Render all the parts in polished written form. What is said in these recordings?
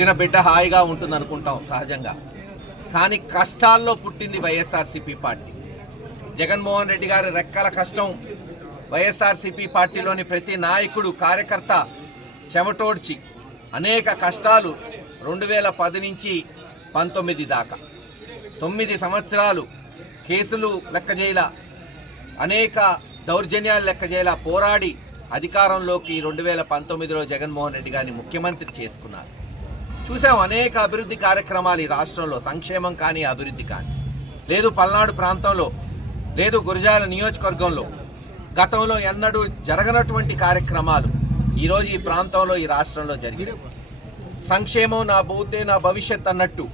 పుట్టిన బిడ్డ హాయిగా ఉంటుంది అనుకుంటాం సహజంగా. కానీ కష్టాల్లో పుట్టింది వైఎస్ఆర్సీపీ పార్టీ. జగన్మోహన్ రెడ్డి గారి రెక్కల కష్టం వైఎస్ఆర్సీపీ పార్టీలోని ప్రతి నాయకుడు కార్యకర్త చెమటోడ్చి అనేక కష్టాలు 2010 నుంచి 19 దాకా 9 సంవత్సరాలు కేసులు లెక్కజేయలా, అనేక దౌర్జన్యాలు లెక్కజేయలా పోరాడి అధికారంలోకి 2019లో జగన్మోహన్ రెడ్డి గారిని ముఖ్యమంత్రి చేసుకున్నారు. చూసాం అనేక అభివృద్ధి కార్యక్రమాలు ఈ రాష్ట్రంలో, సంక్షేమం కానీ అభివృద్ధి కానీ లేదు. పల్నాడు ప్రాంతంలో లేదు, గురజాల నియోజకవర్గంలో గతంలో ఎన్నడూ జరగనటువంటి కార్యక్రమాలు ఈరోజు ఈ ప్రాంతంలో ఈ రాష్ట్రంలో జరిగినాయి. సంక్షేమం నా భూతే నా భవిష్యత్ అన్నట్టు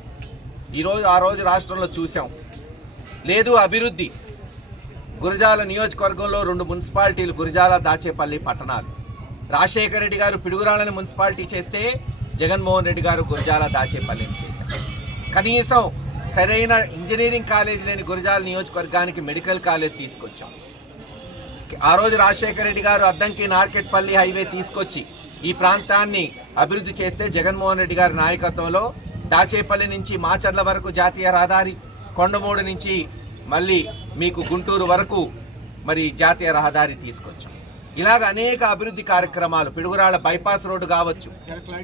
ఈరోజు ఆ రోజు రాష్ట్రంలో చూసాం. లేదు అభివృద్ధి, గురజాల నియోజకవర్గంలో 2 మున్సిపాలిటీలు, గురజాల దాచేపల్లి పట్టణాలు. రాజశేఖర రెడ్డి గారు పిడుగురాళ్ళని మున్సిపాలిటీ చేస్తే జగన్మోహన్ రెడ్డి గారు గురజాల దాచేపల్లిని చేశారు. కనీసం సరైన ఇంజనీరింగ్ కాలేజ్ లేని గురజాల నియోజకవర్గానికి మెడికల్ కాలేజ్ తీసుకొచ్చాం. ఆ రోజు రాజశేఖర రెడ్డి గారు అద్దంకి నార్కెట్పల్లి హైవే తీసుకొచ్చి ఈ ప్రాంతాన్ని అభివృద్ధి చేస్తే జగన్మోహన్ రెడ్డి గారి నాయకత్వంలో దాచేపల్లి నుంచి మాచర్ల వరకు జాతీయ రహదారి, కొండమూడు నుంచి మళ్ళీ మీకు గుంటూరు వరకు మరి జాతీయ రహదారి తీసుకొచ్చాం. ఇలాగ అనేక అభివృద్ధి కార్యక్రమాలు, పిడుగురాళ్ల బైపాస్ రోడ్డు కావచ్చు,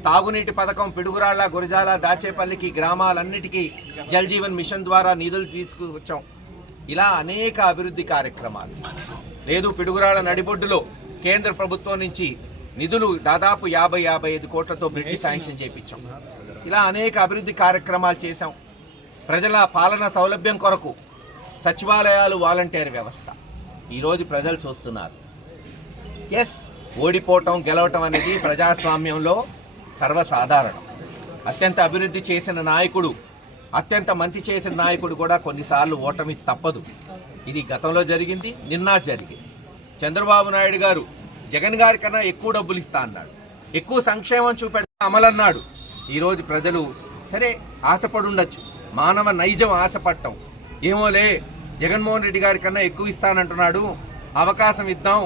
తాగునీటి పథకం పిడుగురాళ్ల, గురజాల, దాచేపల్లికి గ్రామాలన్నిటికీ జల్ జీవన్ మిషన్ ద్వారా నిధులు తీసుకొచ్చాం. ఇలా అనేక అభివృద్ధి కార్యక్రమాలు. లేదు పిడుగురాళ్ల నడిబొడ్డులో కేంద్ర ప్రభుత్వం నుంచి నిధులు దాదాపు 50-55 కోట్లతో బ్రిడ్జి శాంక్షన్ చేయించాం. ఇలా అనేక అభివృద్ధి కార్యక్రమాలు చేశాం. ప్రజల పాలన సౌలభ్యం కొరకు సచివాలయాలు, వాలంటీర్ వ్యవస్థ ఈరోజు ప్రజలు చూస్తున్నారు. ఎస్, ఓడిపోవటం గెలవటం అనేది ప్రజాస్వామ్యంలో సర్వసాధారణం. అత్యంత అభివృద్ధి చేసిన నాయకుడు, అత్యంత మంచి చేసిన నాయకుడు కూడా కొన్నిసార్లు ఓటమి తప్పదు. ఇది గతంలో జరిగింది, నిన్న జరిగింది. చంద్రబాబు నాయుడు గారు జగన్ గారి కన్నా ఎక్కువ డబ్బులు ఇస్తా అన్నాడు, ఎక్కువ సంక్షేమం చూపెడతా అమలన్నాడు. ఈరోజు ప్రజలు సరే ఆశపడి ఉండొచ్చు, మానవ నైజం ఆశపడటం. ఏమోలే జగన్మోహన్ రెడ్డి గారి కన్నా ఎక్కువ ఇస్తానంటున్నాడు, అవకాశం ఇద్దాం,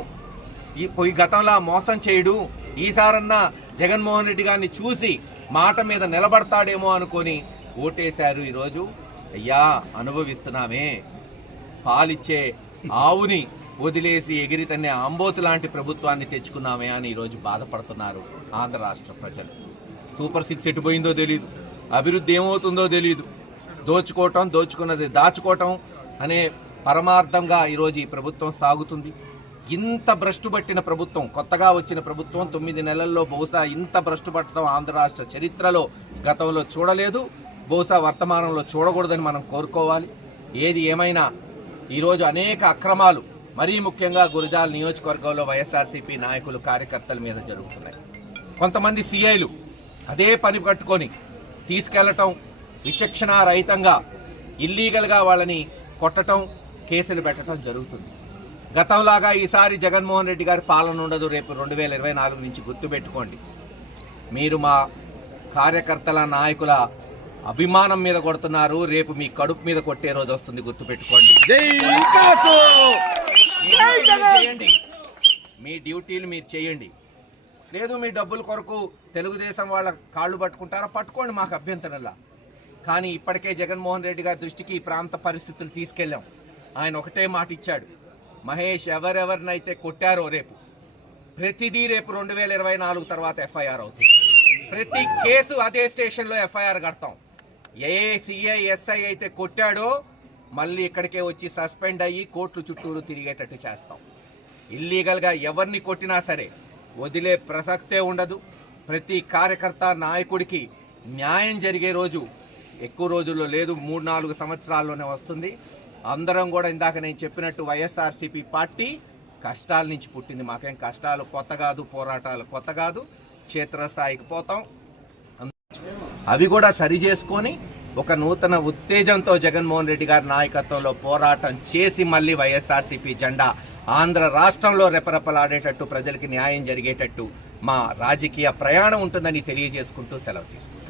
ఈ గతంలో మోసం చేయడు, ఈసారన్నా జగన్మోహన్ రెడ్డి గారిని చూసి మాట మీద నిలబడతాడేమో అనుకొని ఓటేశారు. ఈరోజు అయ్యా అనుభవిస్తున్నామే, పాలిచ్చే ఆవుని వదిలేసి ఎగిరితన్నే అంబోతు లాంటి ప్రభుత్వాన్ని తెచ్చుకున్నామే అని ఈరోజు బాధపడుతున్నారు ఆంధ్ర రాష్ట్ర ప్రజలు. సూపర్ 6 ఎటుపోయిందో తెలియదు, అభివృద్ధి ఏమవుతుందో తెలియదు. దోచుకోవటం, దోచుకున్నది దాచుకోవటం అనే పరమార్థంగా ఈరోజు ఈ ప్రభుత్వం సాగుతుంది. ఇంత భ్రష్టు పట్టిన ప్రభుత్వం, కొత్తగా వచ్చిన ప్రభుత్వం 9 నెలల్లో బహుశా ఇంత భ్రష్టు పట్టడం ఆంధ్ర రాష్ట్ర చరిత్రలో గతంలో చూడలేదు, బహుశా వర్తమానంలో చూడకూడదని మనం కోరుకోవాలి. ఏది ఏమైనా ఈరోజు అనేక అక్రమాలు, మరీ ముఖ్యంగా గురజాల నియోజకవర్గంలో వైఎస్ఆర్సీపీ నాయకులు, కార్యకర్తల మీద జరుగుతున్నాయి. కొంతమంది సీఐలు అదే పని కట్టుకొని తీసుకెళ్లటం, విచక్షణారహితంగా ఇల్లీగల్గా వాళ్ళని కొట్టడం, కేసులు పెట్టడం జరుగుతుంది. గతంలాగా ఈసారి జగన్మోహన్ రెడ్డి గారి పాలన ఉండదు. రేపు 2024 నుంచి గుర్తుపెట్టుకోండి. మీరు మా కార్యకర్తల, నాయకుల అభిమానం మీద కొడుతున్నారు, రేపు మీ కడుపు మీద కొట్టే రోజు వస్తుంది, గుర్తుపెట్టుకోండి. చేయండి, మీ డ్యూటీలు మీరు చేయండి. లేదు మీ డబ్బుల కొరకు తెలుగుదేశం వాళ్ళ కాళ్ళు పట్టుకుంటారా, పట్టుకోండి, మాకు అభ్యంతరంలా. కానీ ఇప్పటికే జగన్మోహన్ రెడ్డి గారి దృష్టికి ఈ ప్రాంత పరిస్థితులు తీసుకెళ్ళాం. ఆయన ఒకటే మాట ఇచ్చాడు, మహేష్ ఎవరెవరినైతే కొట్టారో ప్రతిదీ రేపు 2024 తర్వాత ఎఫ్ఐఆర్ అవుతుంది. ప్రతి కేసు అదే స్టేషన్లో ఎఫ్ఐఆర్ కడతాం. ఏ సిఐ ఎస్ఐ అయితే కొట్టాడో మళ్ళీ ఇక్కడికే వచ్చి సస్పెండ్ అయ్యి కోర్టు చుట్టూరు తిరిగేటట్టు చేస్తాం. ఇల్లీగల్గా ఎవరిని కొట్టినా సరే వదిలే ప్రసక్తే ఉండదు. ప్రతి కార్యకర్త, నాయకుడికి న్యాయం జరిగే రోజు ఎక్కువ రోజుల్లో లేదు, 3-4 సంవత్సరాల్లోనే వస్తుంది. అందరం కూడా ఇందాక నేను చెప్పినట్టు వైఎస్ఆర్సీపీ పార్టీ కష్టాల నుంచి పుట్టింది. మాకేం కష్టాలు కొత్త కాదు, పోరాటాలు కొత్త కాదు. క్షేత్రస్థాయికి పోతాం, అవి కూడా సరి చేసుకొని ఒక నూతన ఉత్తేజంతో జగన్మోహన్ రెడ్డి గారి నాయకత్వంలో పోరాటం చేసి మళ్ళీ వైఎస్ఆర్సీపీ జెండా ఆంధ్ర రాష్ట్రంలో రెపరెపలాడేటట్టు, ప్రజలకి న్యాయం జరిగేటట్టు మా రాజకీయ ప్రయాణం ఉంటుందని తెలియజేసుకుంటూ సెలవు తీసుకుంటాం.